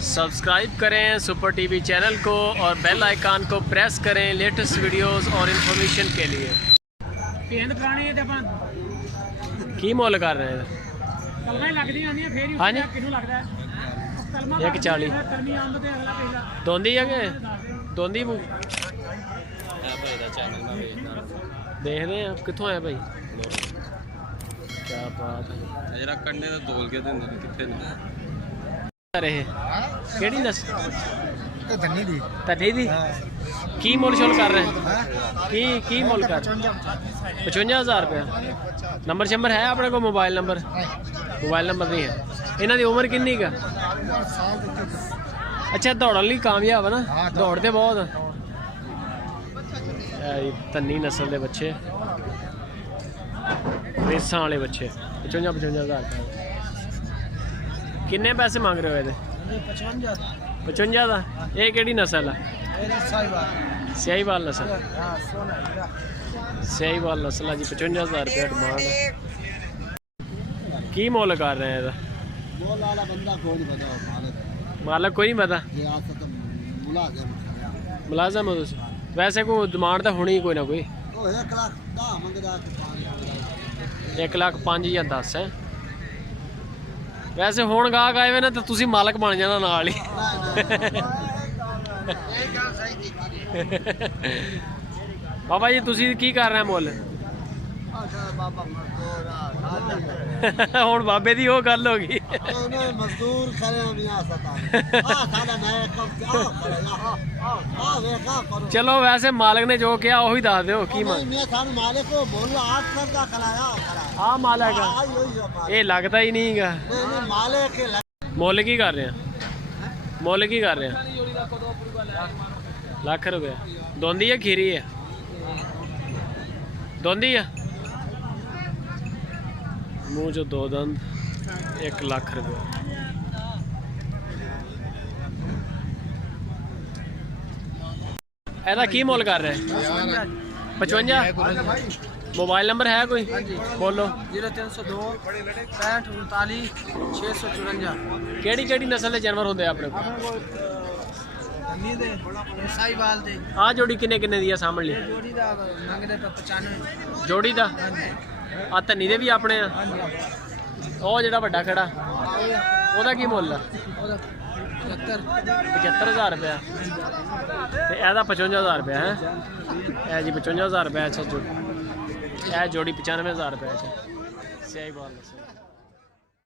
Subscribe करें super TV channel को और बेल आइकन को प्रेस करें लेटेस्ट वीडियोस और इन्फॉर्मेशन के लिए। की मोल कर रहे हैं? हाँ जी 140 दोंदी है कि दोंदी देखते हैं कितों आया भाई। क्या बात है जरा कन्ने तो तोल के देंगे कितने रहे केड़ी नस्ल धनी दी की मोल शोल कर रहे हैं की मोल कर 55,000 रुपया। नंबर शंबर है अपने को? मोबाइल नंबर नहीं है। इन्हों की उम्र किन्नी का? अच्छा दौड़न लिए कामयाब है ना, दौड़ते बहुत। धनी नस्ल के बच्चे रेसा वाले बच्चे 55,000 किन्ने पैसे मांग रहे हो ये? 55 का। ये केड़ी नस्ल है? स्याहीवाल नस्ल। स्याहीवाल नस्ल है जी। 55,000 रुपया डिमांड। की मोल कर रहे हैं? मालक कोई नहीं पता। मुलाजम हो तुम? वैसे कोई डिमांड तो होनी कोई ना कोई। 1,05,000 या 10 है। वैसे हुण गाहक आए हुए ना तो तुसी मालक बन जाना नाल ही। बाबा जी तुसी की कर रहे हैं मुल? हुण बाबे दी वो गल हो गई। चलो वैसे मालक ने जो किया वही दस दो की हाँ मालक ये लगता ही नहीं गा। मुल की कर रहे हैं? मुल की कर रहे हैं? लाख रुपया। दोंदी है खीरी है? दोंदी है। मुँह जो दो दंद 1 लाख रुपया। ऐसा की मोल कर रहे हैं? 55। मोबाइल नंबर है कोई? बोलो। 0302 65 39 654। केड़ी नस्ल के जानवर होंगे अपने को? आ जोड़ी किन्ने दी है सामने ली? जोड़ी का आ धनी दे भी अपने वो जो बड़ा खड़ा ओदा की मुल? 75,000 रुपया। एदा 55,000 रुपया है जी। 55,000 रुपया। अच्छा जोड़ी 95,000 रुपया। स्याहीवाल।